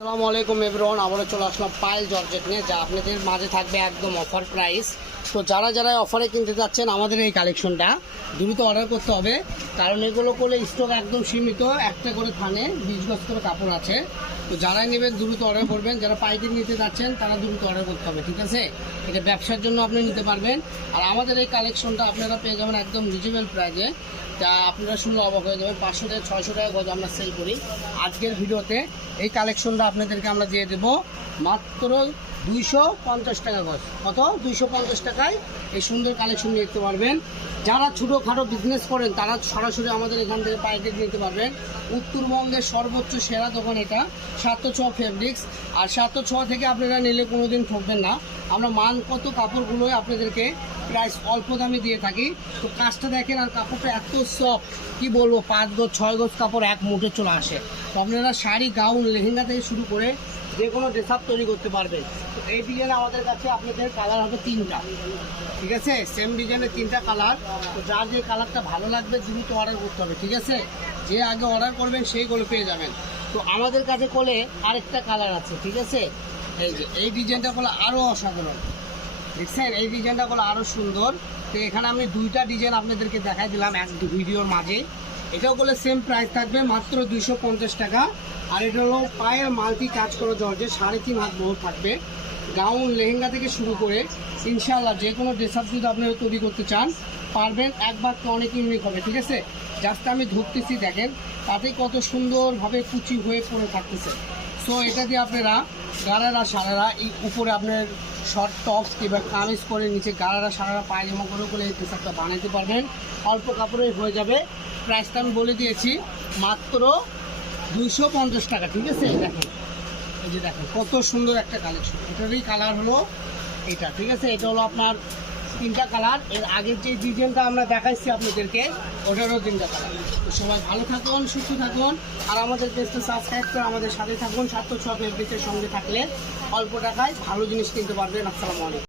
আসসালামু আলাইকুম এভরিওয়ান, আবারও চলে আসলাম পায়েল জর্জেট নিয়ে, যা আপনাদের মাঝে থাকবে একদম অফার প্রাইস। তো যারা অফারে কিনতে যাচ্ছেন আমাদের এই কালেকশনটা দ্রুত অর্ডার করতে হবে, কারণ এগুলো করলে স্টক একদম সীমিত, একটা করে থানে 20 গজ করে কাপড় আছে। তো যারাই নেবেন দ্রুত অর্ডার করবেন, যারা পাইকারি নিতে যাচ্ছেন তারা দ্রুত অর্ডার করতে হবে, ঠিক আছে? এটা ব্যবসার জন্য আপনি নিতে পারবেন। আর আমাদের এই কালেকশনটা আপনারা পেয়ে যাবেন একদম রিজনেবল প্রাইসে, যা আপনারা শুনলে অবাক হয়ে যাবেন। 500 থেকে 600 টাকা গজ আমরা সেল করি। আজকের ভিডিওতে এই কালেকশনটা আপনাদেরকে আমরা দিয়ে দেবো মাত্র 250 টাকা গজ। কত? 250 টাকায় এই সুন্দর কালেকশন নিতে পারবেন। যারা ছোটোখাটো বিজনেস করেন তারা সরাসরি আমাদের এখান থেকে পাইকারি নিতে পারবেন। উত্তরবঙ্গের সর্বোচ্চ সেরা দোকান এটা, 706 ফেব্রিক্স। আর 706 থেকে আপনারা নিলে কোনো দিন ঠকবেন না। আমরা মানগত কাপড়গুলো আপনাদেরকে প্রাইস অল্প দামে দিয়ে থাকি। তো কাজটা দেখেন, আর কাপড়টা এত সফট, কি বলবো, 5 গজ 6 গজ কাপড় এক মুঠে চলে আসে। তো আপনারা শাড়ি, গাউন, লেহেঙ্গা থেকে শুরু করে যে কোনো ড্রেস আপ তৈরি করতে পারবেন। তো এই ডিজাইনে আমাদের কাছে আপনাদের কালার হবে 3টা, ঠিক আছে? সেম ডিজাইনের 3টা কালার। তো যার যে কালারটা ভালো লাগবে দ্রুত অর্ডার করতে হবে, ঠিক আছে? যে আগে অর্ডার করবেন সেইগুলো পেয়ে যাবেন। তো আমাদের কাছে কোলে আরেকটা কালার আছে, ঠিক আছে? এই যে এই ডিজাইনটা কোলে আরও অসাধারণ, দেখছেন? এই ডিজাইনটা কোলে আরও সুন্দর। তো এখানে আমি 2টা ডিজাইন আপনাদেরকে দেখাই দিলাম এক ভিডিওর মাঝে। এটাও বলে সেম প্রাইস থাকবে মাত্র 250 টাকা। আর এটা হলো পায়ের মাল্টি কাজ করা জর্জে, 3.5 হাত বহর থাকবে। গাউন, লেহেঙ্গা থেকে শুরু করে ইনশাআল্লাহ যে কোনো ড্রেস আপ যদি আপনারা তৈরি করতে চান পারবেন। একবার তো অনেক ইউনিক হবে, ঠিক আছে? জাস্ট আমি ধরতেছি, দেখেন তাতেই কত সুন্দরভাবে কুচি হয়ে পড়ে থাকতেছে। সো এটা দিয়ে আপনারা গারারা সারারা, এই উপরে আপনার শর্ট টপস কিংবা কামিজ করে নিচে গারারা সারারা পায়জামা করে এই ড্রেস আপটা বানাতে পারবেন। অল্প কাপড়েই হয়ে যাবে। প্রাইসটা আমি বলে দিয়েছি মাত্র 250 টাকা, ঠিক আছে? দেখেন, এই যে দেখেন কত সুন্দর একটা কালেকশন। এটারই কালার হলো এটা, ঠিক আছে? এটা হলো আপনার 3টা কালার। এর আগের যে ডিজাইনটা আমরা দেখাইছি আপনাদেরকে ওটারও 3টা কালার। তো সবাই ভালো থাকুন, সুস্থ থাকুন, আর আমাদের পেজটা সাবস্ক্রাইব করে আমাদের সাথে থাকুন। 706 ফেব্রিক্সের সঙ্গে থাকলে অল্প টাকায় ভালো জিনিস কিনতে পারবেন। আসসালামু আলাইকুম।